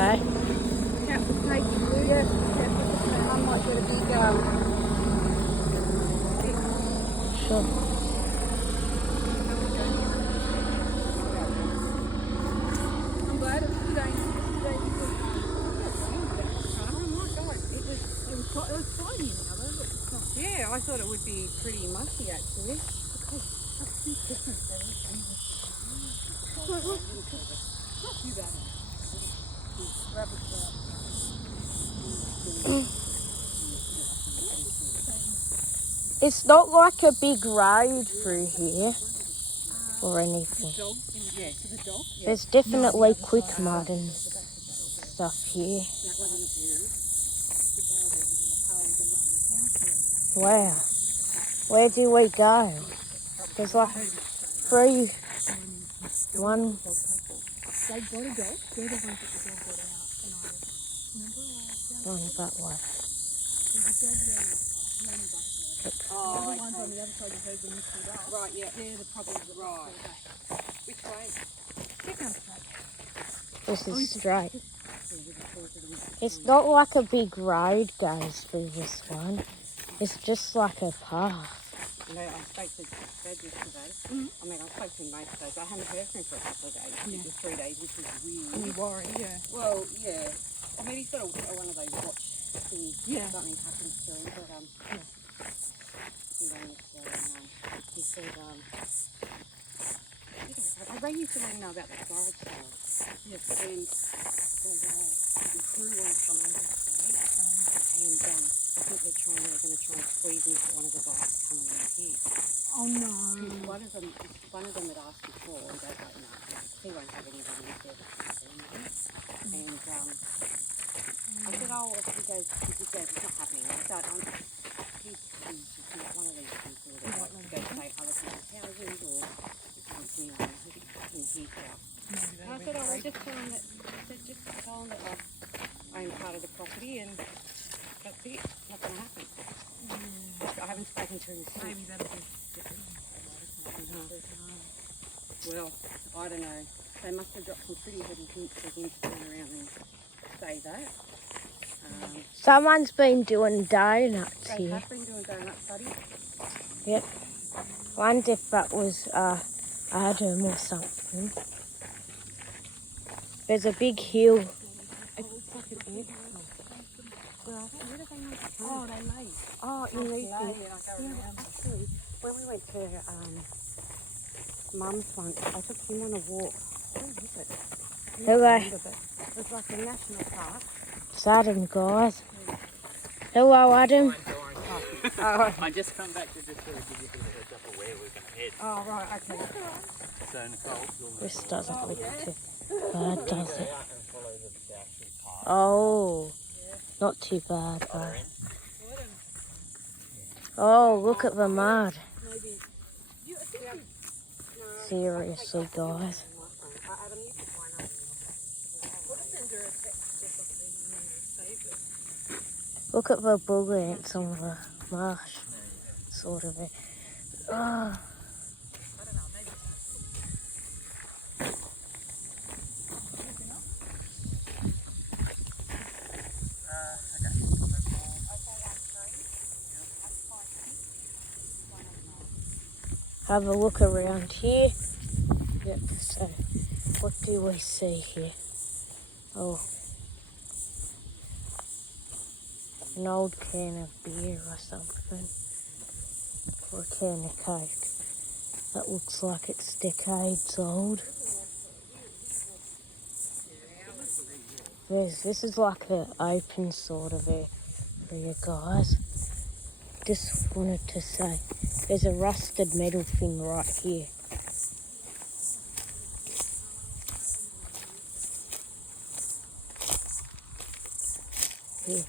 Okay. Council safety blue, yeah. I might get a big Sure. I'm glad it's today. Yesterday we were oh my god, it was fine in the other, but it's not. Yeah, I thought it would be pretty mushy actually. Because that's too Christmas though. Not too bad. It's not like a big road through here or anything. Yeah, to the dog. There's definitely quick mud and stuff here. Wow. Where do we go? There's like three. One. They got a dog. They're the ones that the dog got out. And I remember One that way. there's a dog there. The other ones on the other side of the herd when you pulled up. Right, yeah. They're the problems that right. Which way? Check out straight. This is straight. It's not like a big road goes through this one. It's just like a path. You know, I spoke to Dad yesterday. I mean, I spoke to him most days. I haven't heard from him for a couple of days. It was 3 days, which was weird. And you worry, yeah. Well, yeah. I mean, he's got one of those watch things. Yeah. Something happens to him, but he rang yesterday and he said, I rang you to let him know about the garage sale. Yes. And the crew won't come over today. And I think they're going to try and squeeze me for one of the guys coming in here. Oh no. One of them had asked before, and Dad's like, no, he won't have anyone with there that's anyway. And I said, oh, he goes, it's not happening. I said, he's not one of these people that like to go take other people's houses or you know, in his house. And I said, oh, well, just tell him that, like, I'm part of the property and that's it. Not going to happen. I haven't spoken to him since. Maybe that'll be Well, I don't know. They must have dropped some pretty heavy hints for him to turn around and say that. Someone's been doing donuts They here. have been doing donut studies. Yep. Wonder if that was Adam or something. There's a big hill. It looks like an ant hill. Well, where do they make it from? Oh, they lay. Oh, in these things. Actually, when we went to Mum's once, I took him on a walk. Where is it? Hello. It was like a national park. It's Adam, guys. Hello, Adam. I just come back to just sort of give you a bit of a heads up of where we're going to head. Oh, right, okay. So, Nicole, you'll This doesn't look too bad, does it? go out and follow the actual path. Oh, not too bad, though. Oh, look at the mud. Seriously, guys. Look at the bug ants on the marsh, sort of it. Oh. Have a look around here. Yep, so what do we see here? Oh, an old can of beer or something, or a can of Coke. That looks like it's decades old. This is like an open sort of area for you guys. Just wanted to say, there's a rusted metal thing right here. Here.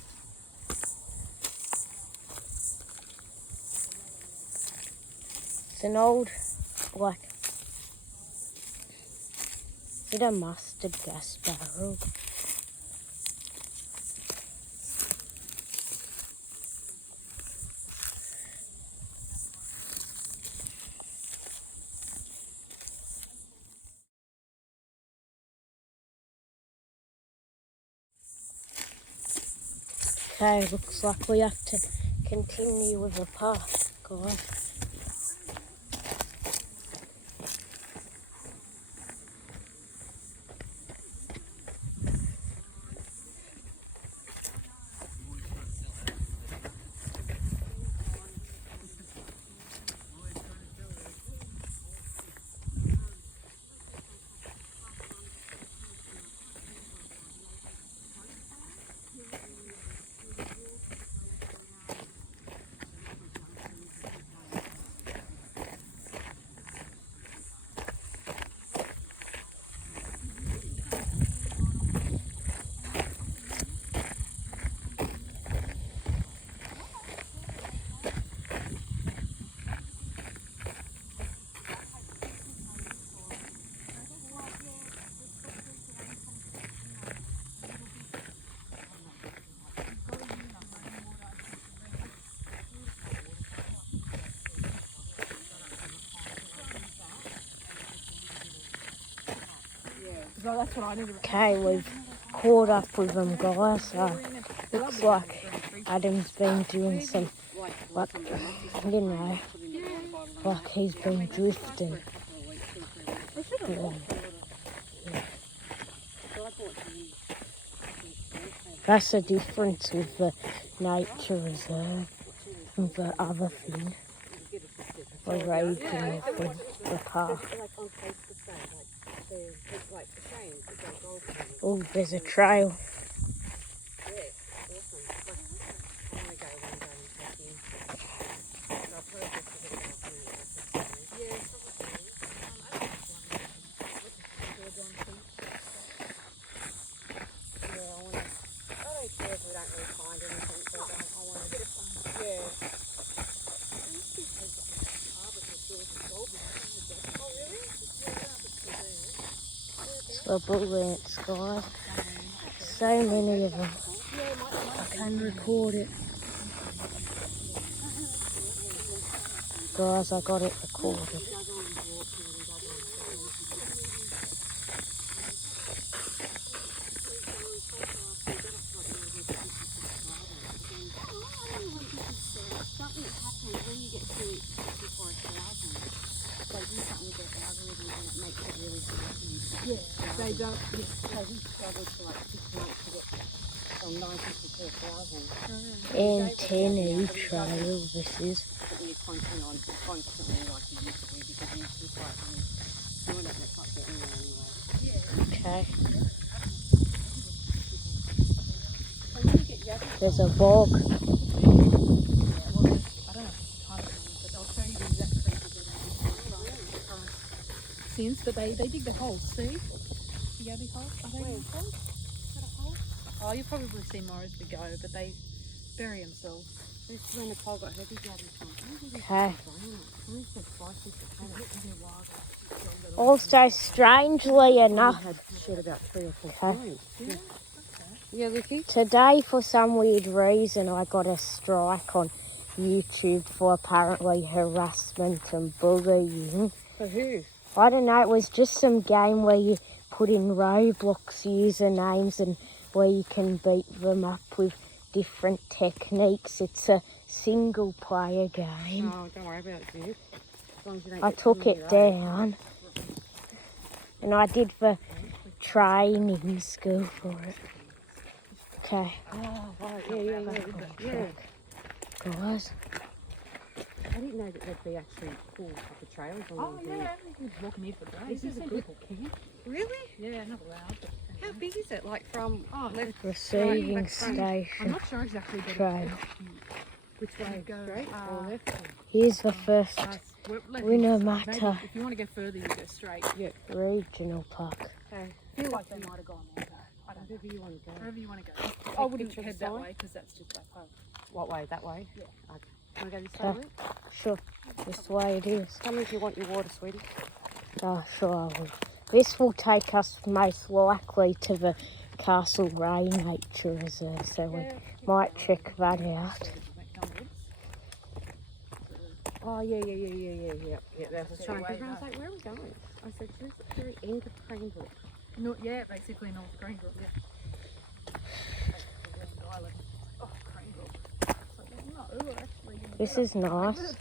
It's an old, like, is it a mustard gas barrel? Okay, looks like we have to continue with the path, guys. No, that's what I need to. Okay, we've caught up with them, guys. So looks like Adam's been doing some, like, you know, like he's been drifting. Yeah. That's the difference with the nature reserve and the other thing. We're raving from the park. Oh, there's a trail. The bull ants, guys. So many of them. I can record it. Guys, I got it recorded. Yeah, they don't. Antennae trail, this is. Okay. There's a bog. I don't know. But I'll show you the exact since, but they dig the holes. See? The yabby holes. Are they in the holes? Is that a hole? Oh, you'll probably see more as we go, but they bury themselves. This is when the pole got her big yabby from. Okay. Also, strangely enough, Shed about 3 or 4 Okay. times. Yeah, Lucy. today for some weird reason I got a strike on YouTube for apparently harassment and bullying. For who? I don't know, it was just some game where you put in Roblox usernames and where you can beat them up with different techniques. It's a single player game. Oh, don't worry about it, dude. As long as you don't I get took someone it on your own. down and I did the training school for it. Okay, Oh, right. Yeah. guys. I didn't know that there'd be actually full proper trails along there. You could walk near for days. This is a good camp. Really? Yeah, not allowed. But, How big is it? Like from left Receiving I'm station not sure exactly, but trail. which way? go, Straight or left? Here's the first Wianamatta If you want to go further, you go straight. Regional Park. Okay. I feel like they might have gone there. I don't know. Wherever you want to go. Wherever you want to go. I wouldn't picture of head the that sign? way because that's just like home. What way? That way? Yeah. Okay. Want to go this way, Okay. Luke? Sure, this way it is. Tell me if you want your water, sweetie. Oh, sure I will. This will take us most likely to the Castle Ray Nature Reserve, so we might check that out. Oh, yeah. I was trying to think. I was like, where are we going? I said, where's the very end of Cranebrook? No, yeah, basically North Cranebrook, yeah. Oh, This is nice.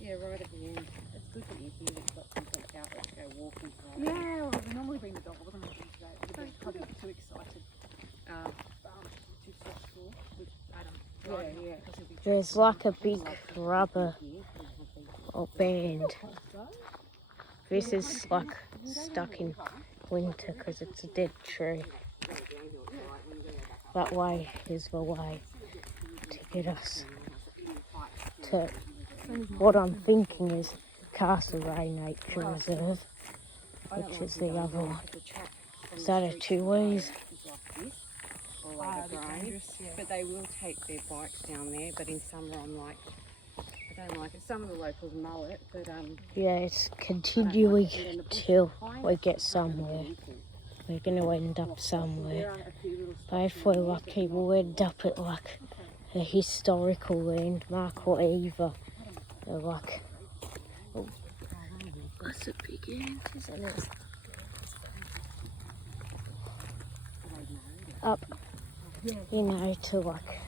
Yeah, right at the end. It's good that you're here. You've got some sort of outlet to go walking. Yeah, well, we normally bring the dog. I wasn't going to bring today. It would have been probably too excited. Too stressful with Adam. Yeah. Because he'll be There's like a big rubber band. This is like stuck in winter because it's a dead tree. That way is the way to get us to what I'm thinking is Castlereagh Nature Reserve, which is the other one. Is that a two-ways? But they will take their bikes down there. But in summer, I'm like, I don't like it. Some of the locals mow it, but yeah, it's continuing till we get somewhere. We're going to end up somewhere. But if we're lucky, we'll end up at like a historical landmark or either like, oh, that's a big ant, isn't it? Up, you know, to like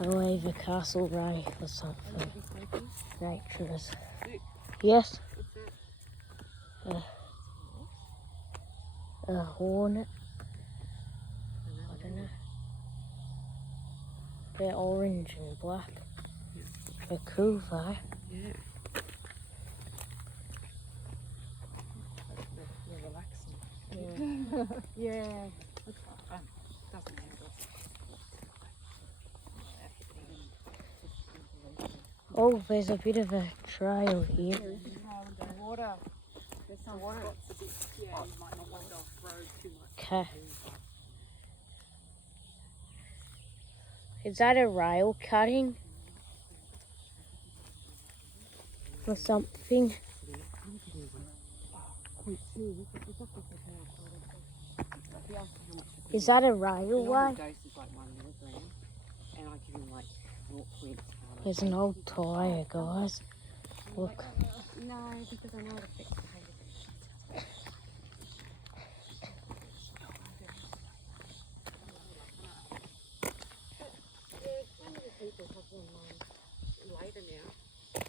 either Castlereagh or something. Nature's. Yes. A hornet. I don't know. They're orange and black. They're cool though. yeah. They're relaxing. Yeah. It's fun. Doesn't matter. Oh, there's a bit of a trail here. water. There's some water. Yeah, you might not want to off-road too much. Okay. Is that a rail cutting? Or something? Is that a railway? There's an old tyre, guys. Look. No, because I know it affects the whole. People have one later now,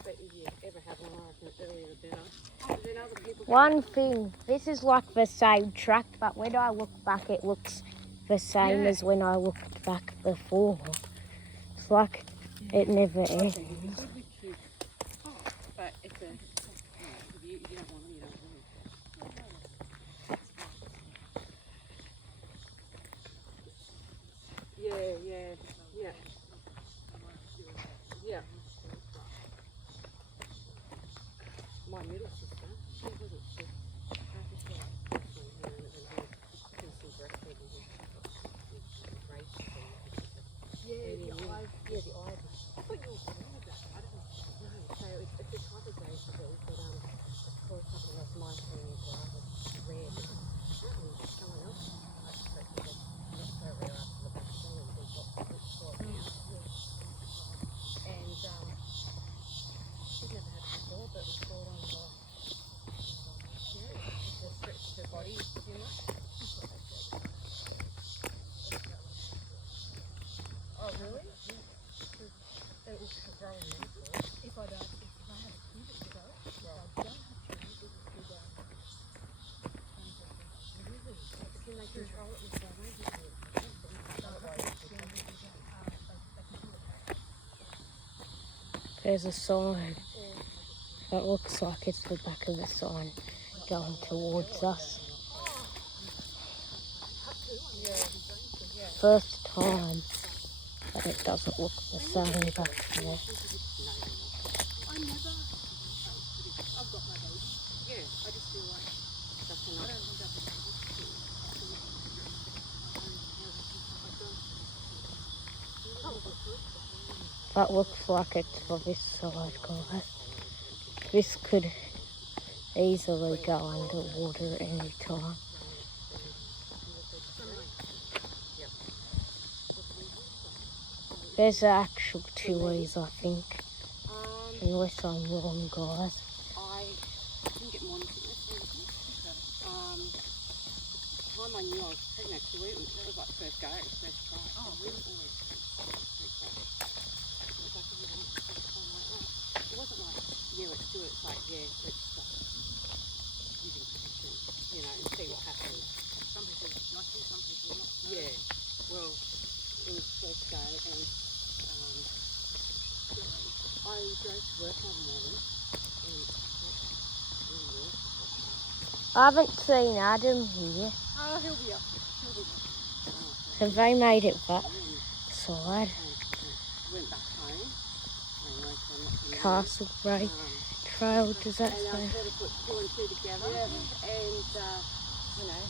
but if you ever have one, I reckon earlier the better. And then other people. One thing, this is like the same track, but when I look back, it looks the same as when I looked back before. It's like it never ends. But it's a. You don't want them, you don't want them. Yeah. Yeah. My middle sister, she wasn't sick. Yeah, the ivy. I thought you were fine with that. I don't know. So it's a type of daisy, but for something else, my thing is rather rare. Someone else likes to not so rare after the back of and we've got this sort now. And she's never had it before, but was brought on by to stretch her body too much. Oh, really? It was growing mentally. If I had a kid, it would go. I don't have children, it would go. Really? Can they control it with There's a sign. That looks like it's the back of a sign going towards us. First time, but it doesn't look the same back there. I've got my baby. Yeah, I just feel like that's enough. I don't think that's enough. That looks like it's for this side, guys. This could easily go underwater at any time. There's actual two ways, I think. Unless I'm wrong, guys. I didn't get morning sickness. The time I knew I was pregnant, actually, that was like first go, first try. Oh, really? Yeah, let's do it. It's like, yeah, let's using protection, you know, and see what happens. Some people like it, some people not. Yeah, well, in small scale, and I drove to work one morning, and I thought that really worked. I haven't seen Adam here. Oh, he'll be up. He'll be up. Have they made it back side? Went back home. Anyway, so I'm not going to Castle Break Trail, does that and say? I sort of put two and two together, and you know,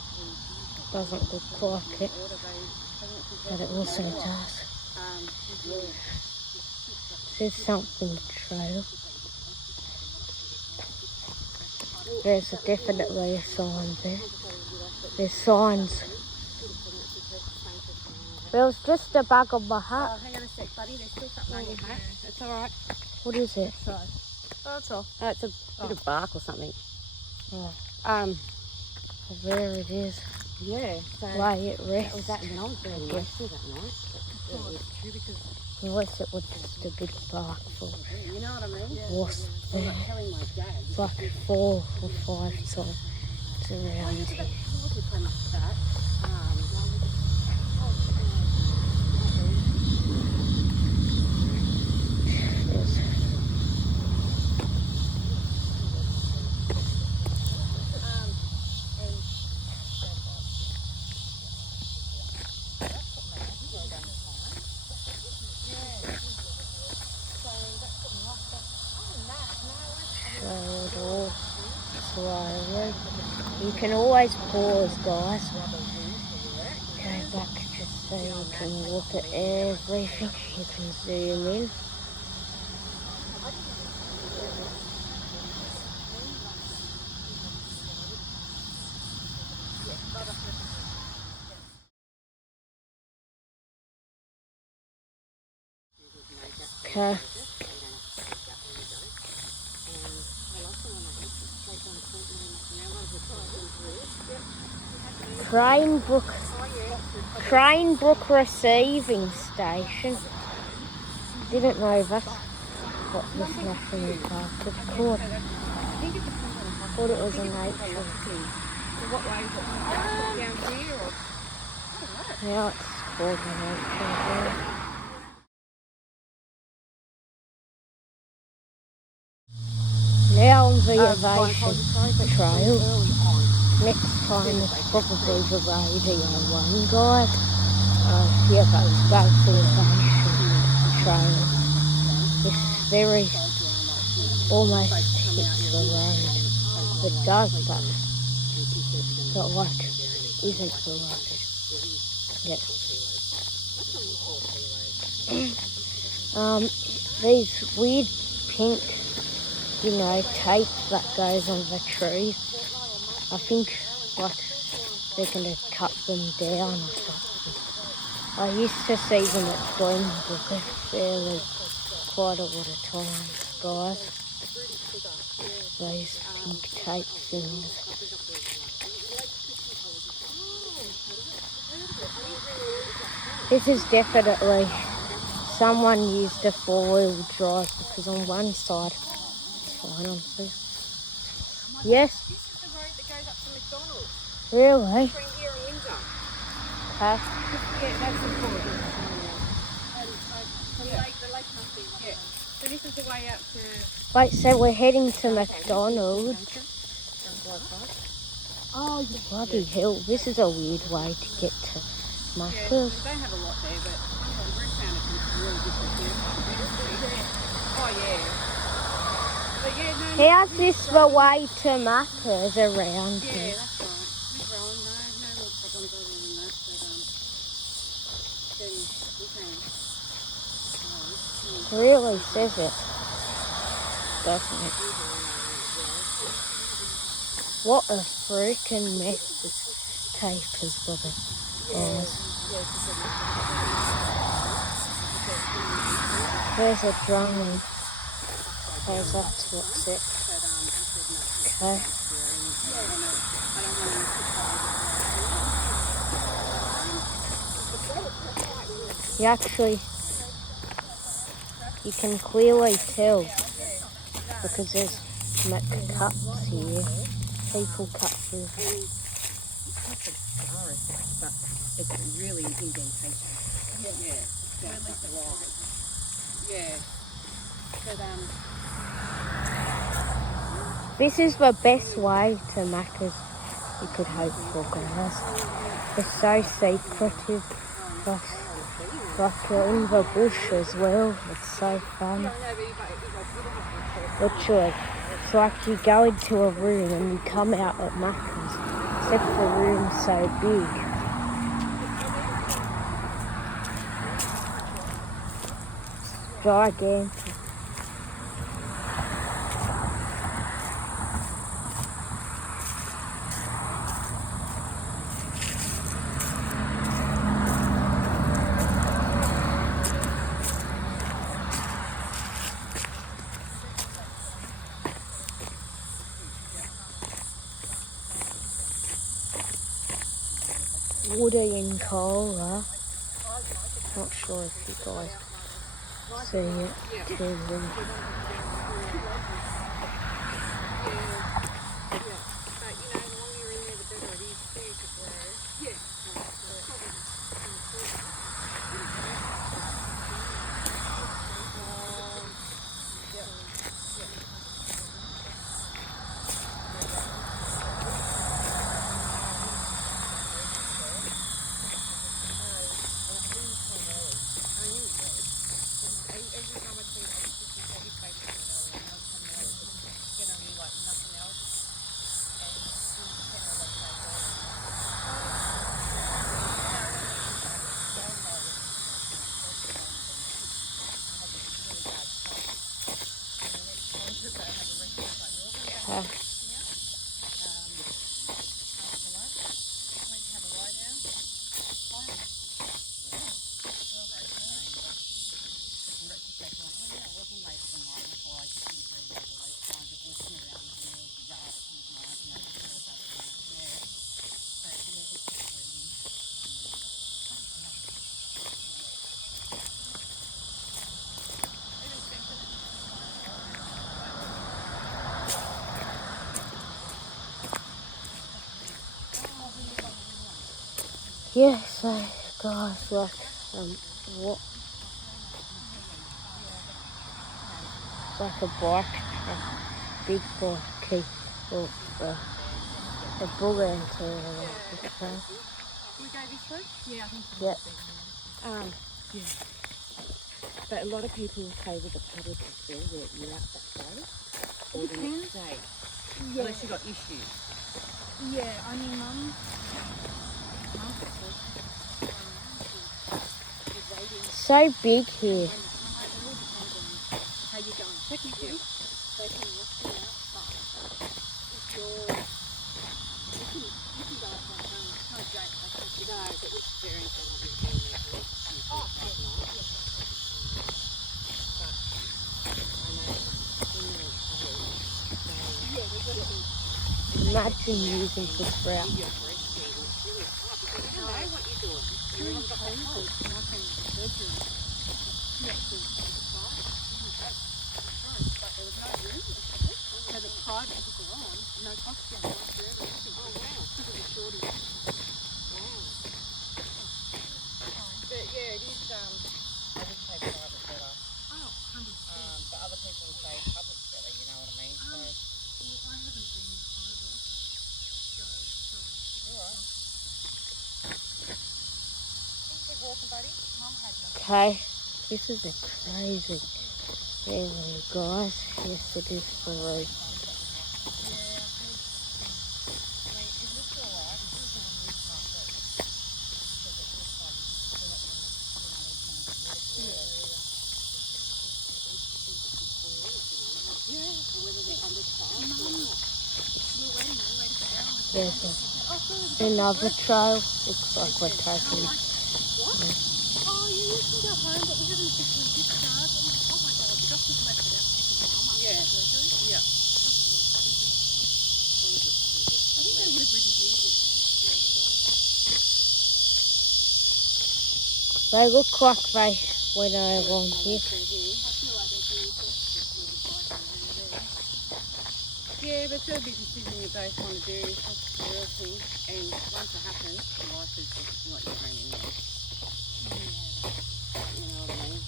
Doesn't look like it, but it also does. There's something trail. There's definitely a sign there. There's signs. There was just a bug on my hat. Oh, hang on a sec, buddy. There's still something on your hat. It's all right. What is it? Oh, that's all. It's a bit of bark or something. Oh, Um, there it is. yeah. So Lay it that rest. was that when I was doing wasted that night. It was true because Unless it was just a big bark for you know what I mean. Yeah. wasp I'm there. not telling my dad. It's like 4 or 5 signs around here. It wasn't so much that. There's all slowly. You can always pause, guys. Go back just so you can look at everything. You can zoom in. Okay. Cranebrook Receiving Station. Didn't know that's what this national park is called. Thought it was a nature. What way is it? Down here or? Now it's called a nature. Now on the Ovation Trail. Next time it's probably the radio one, guys. Yeah, but it's going to the Ovation Trail. It's very almost hits the road. It does, but like isn't the road. Yeah. These weird pink, you know, tape that goes on the trees. I think like they're gonna cut them down or something. I used to see them at Cranebrook fairly quite a lot of times, guys. Those pink tape things. This is definitely someone used a 4-wheel drive because on one side it's fine on this. Yes? This is the road that goes up to McDonald's. Really? Between here and Windsor. Okay. Yeah, that's the port. The lake must be like that. So this is the way out to Wait, so we're heading to McDonald's? Oh, bloody hell. This is a weird way to get to yeah, Macca's. they don't have a lot there, but Cranebrook found it really different here. Oh yeah. But yeah, no. How's this the way to Macca's around Yeah, here? that's right. We're growing, no real problems other than that, but then we can. Really says it, doesn't it? What a freaking mess this tape has got it. There's a drum. So that's what's it. Okay. You can clearly tell because there's Mac cuts here. People cut through. And it's not the scar as such, but it's really an indentation. Yeah, that's right. Yeah. But This is the best way to Macca's you could hope for, guys. It's so secretive. Like you're in the bush as well. It's so fun. Literally, it's like you go into a room and you come out at Macca's, except the room's so big. It's gigantic. Woody and cola. Not sure if you guys see it too well. Yeah, so guys, like, what? It's like a bike track, big bike, or a bull into the track. We go this route? Yeah, I think so. Yep. yeah. But a lot of people say with the public as well, where you're out that day or the next day. Yeah. Unless you've got issues. Yeah, I mean, Mum. So big here. How you going? Technically, they can look you out, but if you're, you can go up like it's not a great place to go, but it's very important to be there at least. Oh, yeah. But I know in the cold, Imagine using the sprout. you're breastfeeding, it's really hard because you know what you're doing. You're in the whole cold. My friend was a surgery. She actually had to fight. But there was no room. So the private was gone. No oxygen whatsoever. Oh wow. Because of the shortage. Wow. But yeah, it is. I would say private better. Oh, 100%. But other people would say public's better. You know what I mean? So. Well, I haven't been either. All right. Keep walking, buddy. Mum had no. Okay, this is a crazy area, guys. Yes, it is for road. There's another trail. Looks like we're taking. Oh, yeah, you can go home, but we haven't officially discharged. I'm like, oh my God, the doctor's left without checking Mum after surgery. Yeah. I think they would have ridden here when They look like they went along here. I feel like they do. Yeah, but it's got to be a decision you both want to do. That's the real thing. And once it happens, life is just not your own anymore. You know what I mean?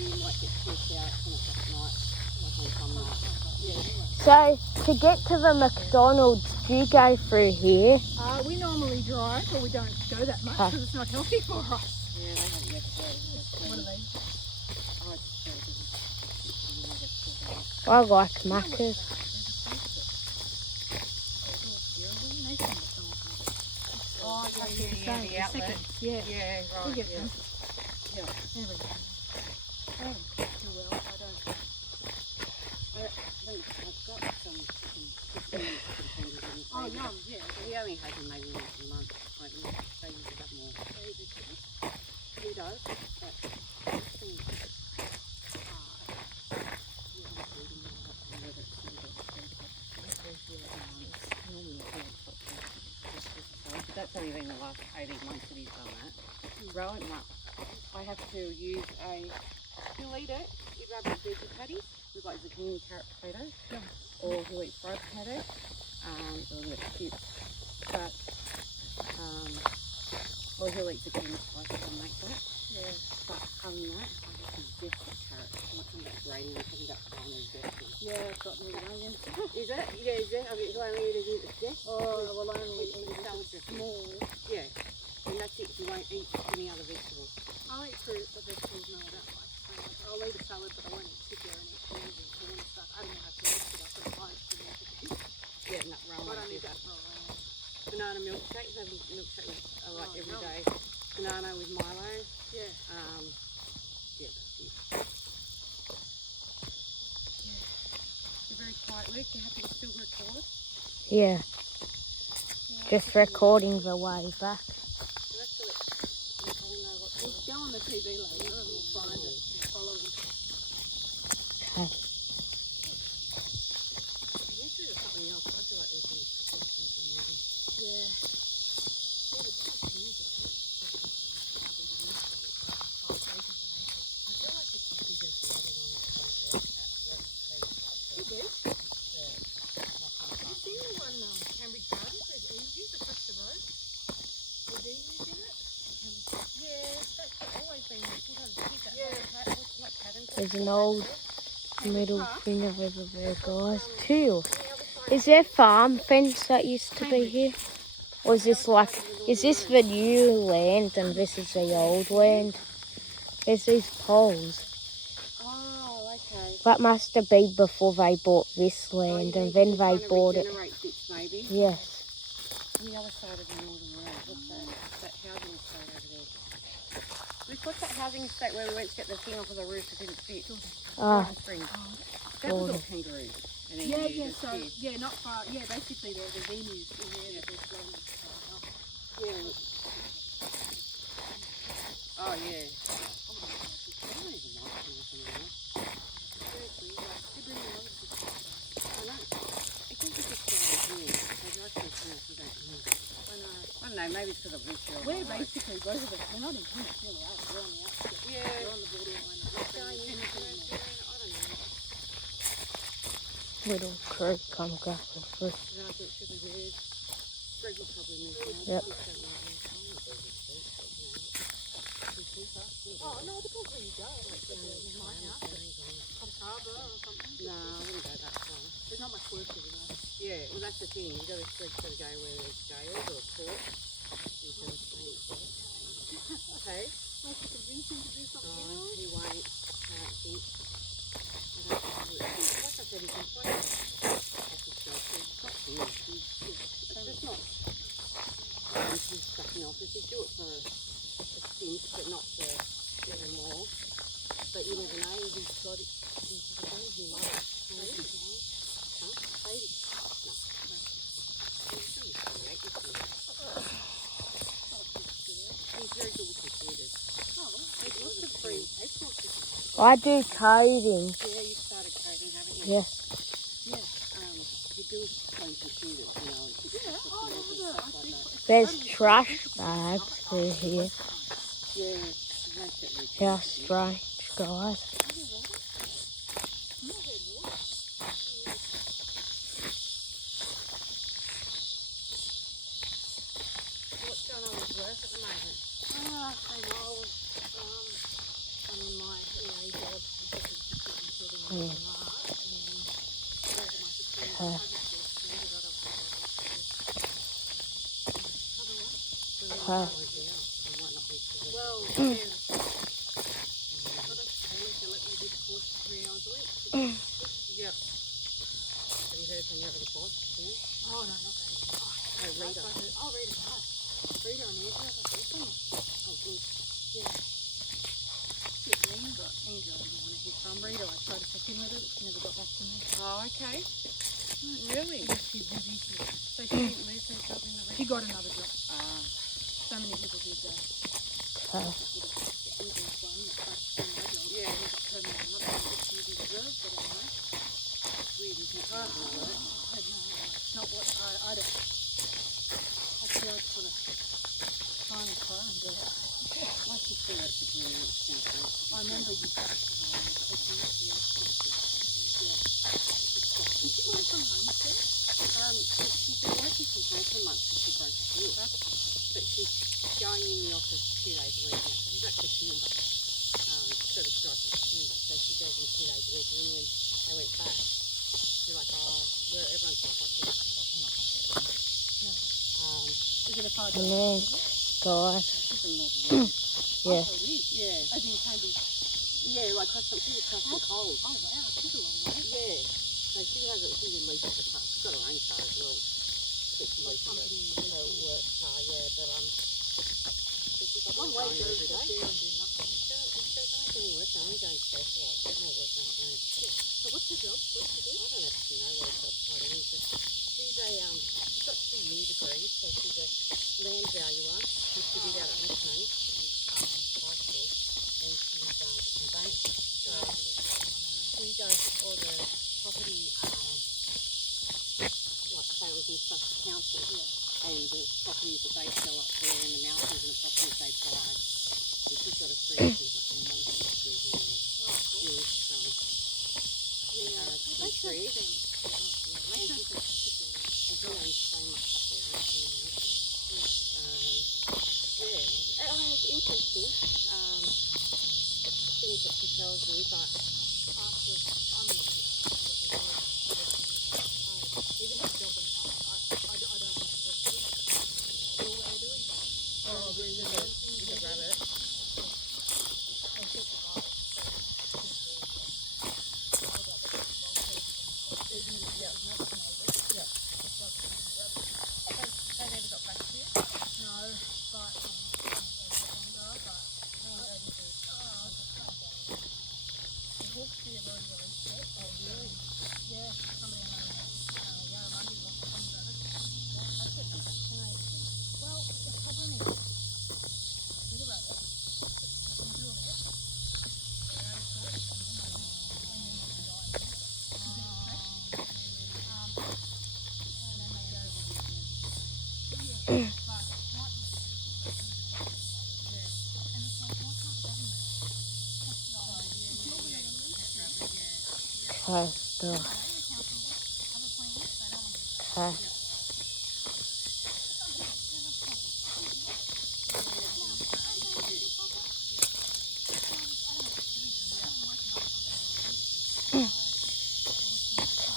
You might get stressed out when it's at night, like on some night. Yeah. So, to get to the McDonald's, do you go through here? We normally drive, but we don't go that much because it's not healthy for us. Yeah, they have yesterday. What are they? Oh, it's I like Macca's. Oh, yeah, the outlet. Yeah, Yeah, right. we get Yeah. them. Yeah. There we go. I don't cook too well. I don't. I've got some chicken fingers in the Oh, freezer. yum, yeah. He only has them maybe once a month. Like, they use it up more. He does, but I think that's only been the last 18 months that he's done that. Growing up, I have to use he'll eat it, you grab a veggie patty with like zucchini, carrot, potato, or he'll eat fried potato, or a little chips, but, or he'll eat zucchini slices and make that. Yeah. But other than that, I just ingest the carrot. I'm not talking about grating, I'm talking about primary ingestion. Yeah, I've got Mediterranean. Is it? Yeah, is it? I mean, he'll only eat it in the Oh, well, only it's small. Yeah. And that's it. He won't eat any other vegetables. I eat fruit, but vegetables, no, I don't like. I'll eat a salad, but I won't eat chicken and eat beans and corn and stuff. I don't know how to mix it up, but I like to make it. Yeah, nut roll. I don't need that for a while. Banana milkshake. Have a milkshake with, like every yum. day. Banana with Milo. Yeah. Yeah, that's it. You're very quiet, Luke. You happy to still record? Yeah. Just recording the way back. We'll go on the TV later and we'll find it and follow them. Okay. Usually there's something else. I feel like there's been a couple of things in there. Yeah. There's an old middle finger over there, guys. Two. Is there a farm fence that used to be here? Or is this the new land and this is the old land? There's these poles. Oh, okay. That must have been before they bought this land and then they bought it. Bits, maybe. Yes. On the other side of the northern road, what's that? That housing estate over there. Luke, what's that housing estate where we went to get the thing off of the roof that didn't fit? Spring. That was all kangaroos. And Yeah, so, yeah, not far. Yeah, basically there's emus in there that they're slowing up. Yeah. Oh, yeah. I don't know, maybe it's because of this year. We're basically both of us. We're not in Plymouth, really, are we? We're on the outskirts. Yeah. We're on the borderline of Little creek come grappling through. Yep. Oh, no, it depends where you go. Like my house, Harbour or something. No, I wouldn't go that far. There's not much work to do. Yeah, well that's the thing. You go to Street to go where there's jails or court. You can okay. Like you convince him to do something else. He won't. I don't think. Like I said, he can play office job. It's not him. It's just not. He's sucking off. He do it for a stint, but not for even more. But you never know. He's got it. He might. I do coding. Yeah, you started coding, haven't you? Yes. Yeah. He builds his own computers, you know, and stuff like that. There's trash bags through here. Yeah, How strange, guys. moment? Same old. I'm in my EA job. Mm. And then those are my 16 Okay. Okay. Well, yeah. But at least they let me do the course for 3 hours a week. Yep. Have you heard from your other boss? Yeah. Oh, no, not that. Rita. I'll read it now. Rita and Andrew, I think they're similar. Oh, good. Yeah. She's mean, but Andrew I didn't want to hear from Rita. I tried to check in with her, but she never got back to me. Oh, okay. Really? She's busy. So she didn't lose her job in the She got another job. Ah. So many people did that. Okay. The English one that touched on my job. Yeah. She got permanent. I'm not going to get she deserves, but anyway. It's weird, isn't it? I know. It's not what I don't. Actually, I just want to try and try and do it. My sister works at Wianamatta Council. I remember you said Did she work from home too? She's been working from home for months since she broke her heel. That's right. But she's going in the office 2 days a week now. So she's actually Canberra. Sort of drives to Canberra. So she goes in 2 days a week. And then when they went back, they're like, everyone's like, what's this? She's like, I'm not like that. No. Is it a far And then, God. She's a lot of Yeah. Oh, it is. Yeah. As in Cambridge. Yeah, like she's across the cold. Oh, wow. She's a long way. Yeah. So she's in leases a car. She's got her own car as well. But she leases it. So work car, yeah. But she's like, I'm going every day. There and do nothing. She goes, I ain't doing work. I'm only going to specialise. There's no work going home. Yeah. So what's her job? What does she do? I don't actually know what her job title is. But she's got 2 year degrees. So she's a land valuer. She did out at McCain, high school. And she's a conveyancer. So she does all the property, like sales and stuff to council. Yeah. And the properties that they sell up there and the mountains and the properties they buy. And she's got a 3 years like a multi-skilled in there. Yeah, Makes trees. sense. And she's so much up there. Yeah. I mean, it's interesting. Things that she tells me, but After I'm in it. Even if job or not, I don't want to work with it. All they're doing. Oh, really? she's a rabbit. I think about They never got back to you? No, but the Hawkesbury have already released it. Oh, really? Yeah, somebody I know, Wianamatta lost some of it. That's it. Well, the problem is, with a rabbit, you can drill it, they're out of sorts, and then they die. It's a bit stressed. And then they go, yeah, but might be and it's like, why can't the government subsidise until we release it? Okay. Still. The council have a plan, they don't want to. Okay.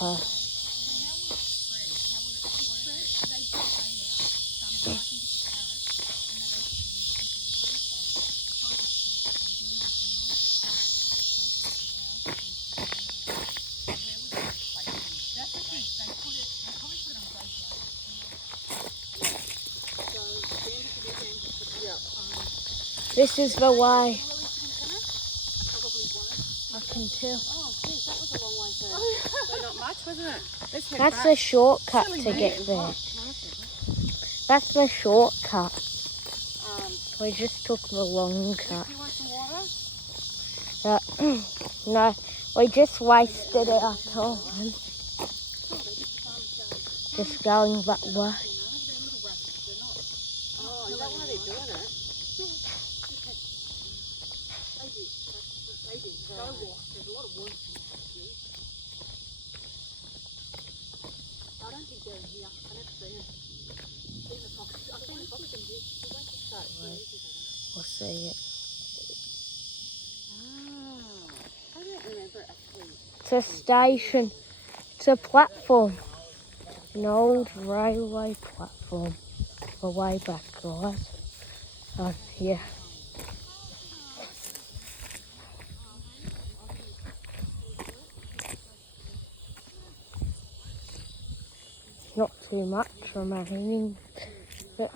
Okay. This is the way. I can tell. Oh, geez, that was a long way so not much, wasn't it? Let's head That's back. the shortcut to get there. That's the shortcut. We just took the long cut. Do you want some water? No, we just wasted our time. Just going that way. Oh, is that why they're doing it? They do. Go walk. There's a lot of work to do. I don't think they're here. I never see them. I've seen the fox. I've seen the fox in here. We went to start. We'll see it. I don't remember it actually. It's a station. It's a platform. An old railway platform. A way back, guys. Oh, yeah. Not too much remaining, but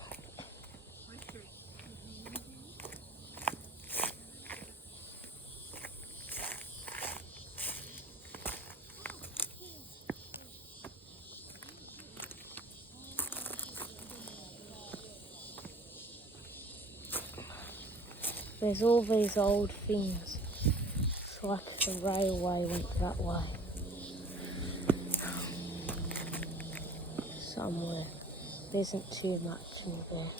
there's all these old things. It's like the railway went that way. Somewhere. There isn't too much in there.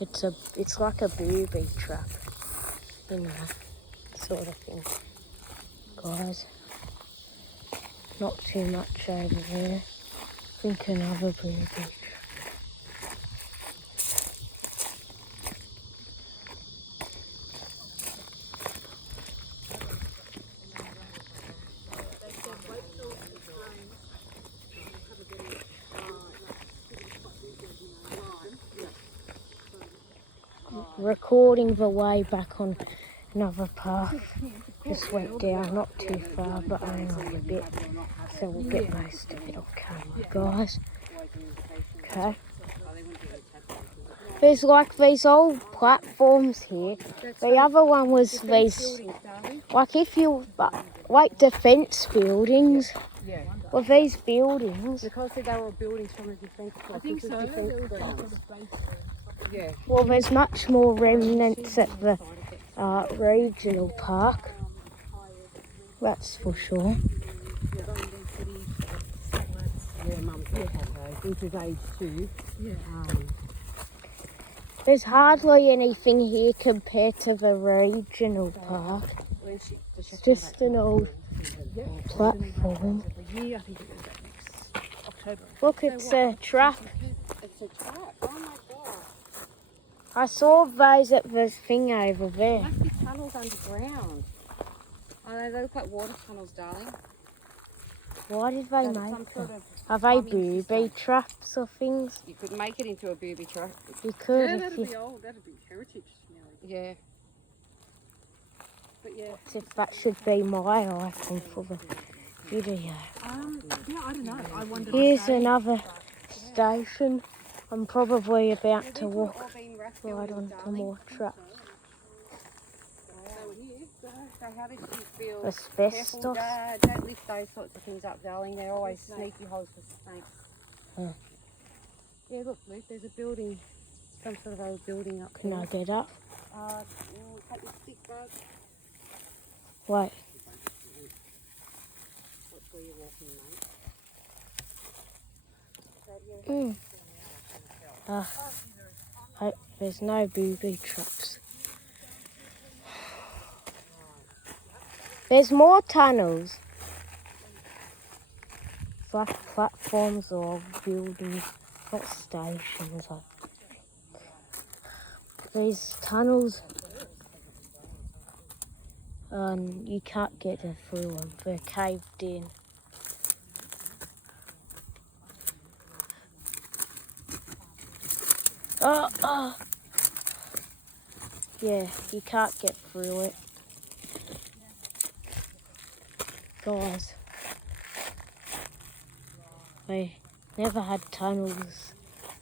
It's like a booby trap, you know, sort of thing. Guys, not too much over there. I think another booby trap. Recording the way back on another path. Just went down, not too far, but only a bit. So we'll get most of it on camera, guys. Okay. There's like these old platforms here. The other one was these, like if you, like defence buildings. Yeah. Well, these buildings. Because they were buildings from a defence force. I think so. Yeah. Well, there's much more remnants at the regional park. That's for sure. Yeah, Mum's got those. This is age 2. Yeah. There's hardly anything here compared to the regional park. It's just an old platform. Yeah, I think it goes back next October. Look, it's a trap. It's a trap. Oh my god. I saw those at the thing over there. Must be tunnels underground. Oh, they look like water tunnels, darling. Why did they Some make sort them? of Are they plumbing booby system. traps or things? You could make it into a booby trap. You could Yeah, if that'd you... be old. That'd be heritage. Yeah. But yeah. If that should be my icon for the video. Yeah, I don't know. I wonder. Here's another station. I'm probably about to walk right onto more traps. So how did you feel? Asbestos. Careful, don't lift those sorts of things up, darling. They're always sneaky holes for snakes. Yeah. Yeah, look, Luke, there's a building, some sort of old building up Can there. I get up? Take the stick, bud. Wait. That's where you're walking, mate. There's no booby traps. There's more tunnels. It's like platforms or buildings, not stations. These tunnels, you can't get through them. They're caved in. Yeah, you can't get through it. Guys, they never had tunnels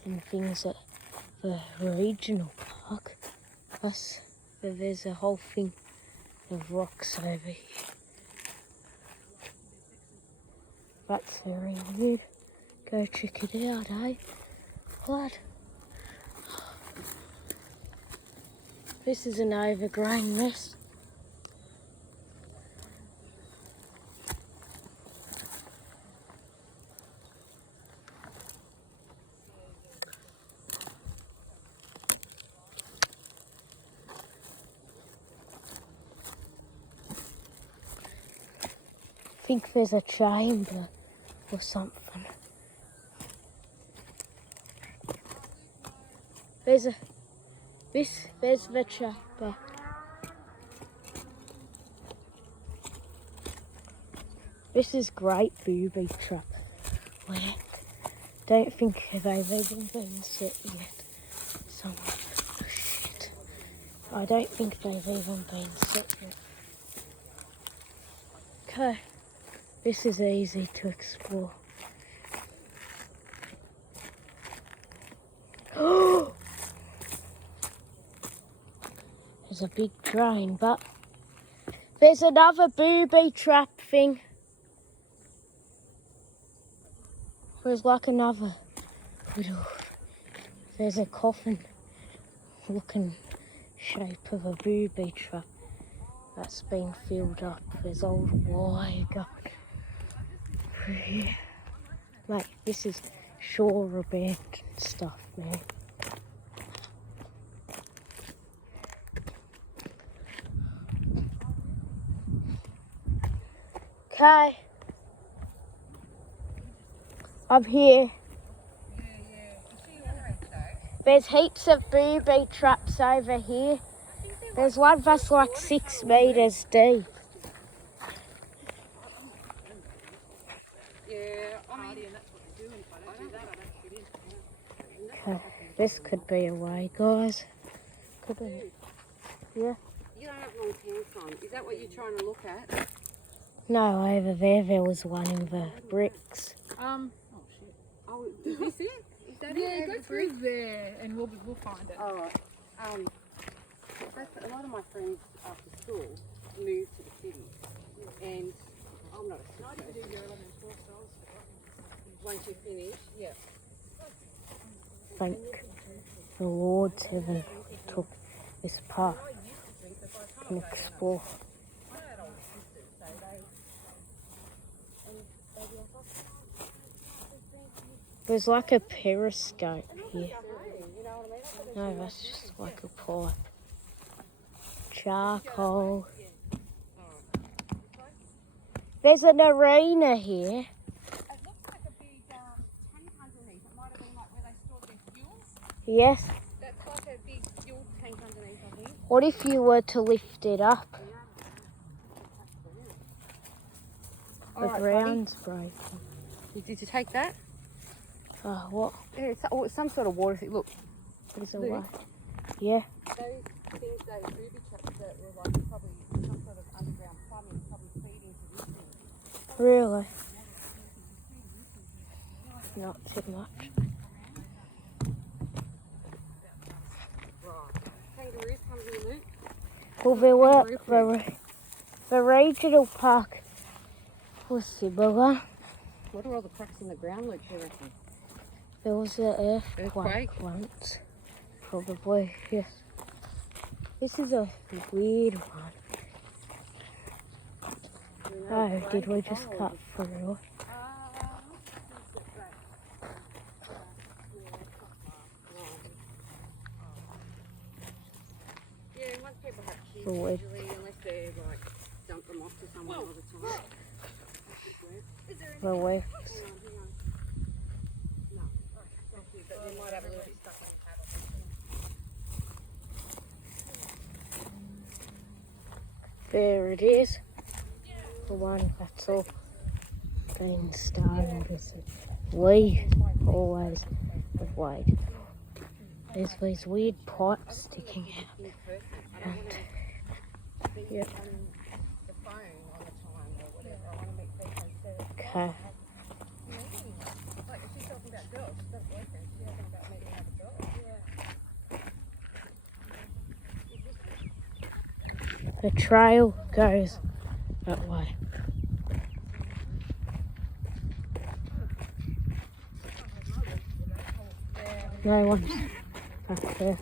and things at the regional park. Plus, there's a whole thing of rocks over here. That's very weird. Go check it out, eh? What? This is an overgrown mess. I think there's a chamber or something. There's the trapper. This is great booby trap. Where don't think they've even been set yet. Oh shit. I don't think they've even been set yet. Okay. This is easy to explore. There's a big drain, but there's another booby trap thing. There's like another little, there's a coffin looking shape of a booby trap that's been filled up. There's old wire going. Mate, this is shore abandoned stuff, man. Okay. I'm here. There's heaps of booby traps over here. There's one that's like 6 meters deep. Okay, this could be a way, guys. Couldn't it? Yeah. You don't have long pants on. Is that what you're trying to look at? No, over there was one in the bricks. Oh shit. Oh, is this it? Is that Yeah, it? go through there and we'll find it. All right. A lot of my friends after school moved to the city, and I'm not a city person. Once you finish, yeah. Thank the Lord's heaven took this path and explore. There's like a periscope here. No, that's just like a pipe. Charcoal. There's an arena here. It looks like a big tank underneath. It might have been like where they stored their fuels. Yes. That's like a big fuel tank underneath, I think. What if you were to lift it up? The ground's breaking. Did you take that? Oh, what? Yeah, it's some sort of water thing. Look, There's a way. Yeah. those things, those booby traps that were like probably some sort of underground plumbing, probably feed into this thing. Really? Not too much. Right. Kangaroos come here, Luke. Well, there were the regional park was similar. What are all the cracks in the ground, Luke, do you reckon? There was an Earthquake? earthquake once. Probably, yes. This is a weird one. Oh, did we just cut through it? Yeah, once people have kids, Forward. usually, unless they like dump them off to someone all the time. The way. Hang on. No. Thank you, but they might have a little bit stuck on the pad or something. There it is. The one that's all been started with it. We always avoid. There's these weird pipes sticking out. And, yep. The phone all the time or whatever. I want to make people instead. Okay. Like, if she's talking about girls, she's got a boyfriend. She's talking about maybe have a girl. Yeah. The trail goes that way. No one's back there.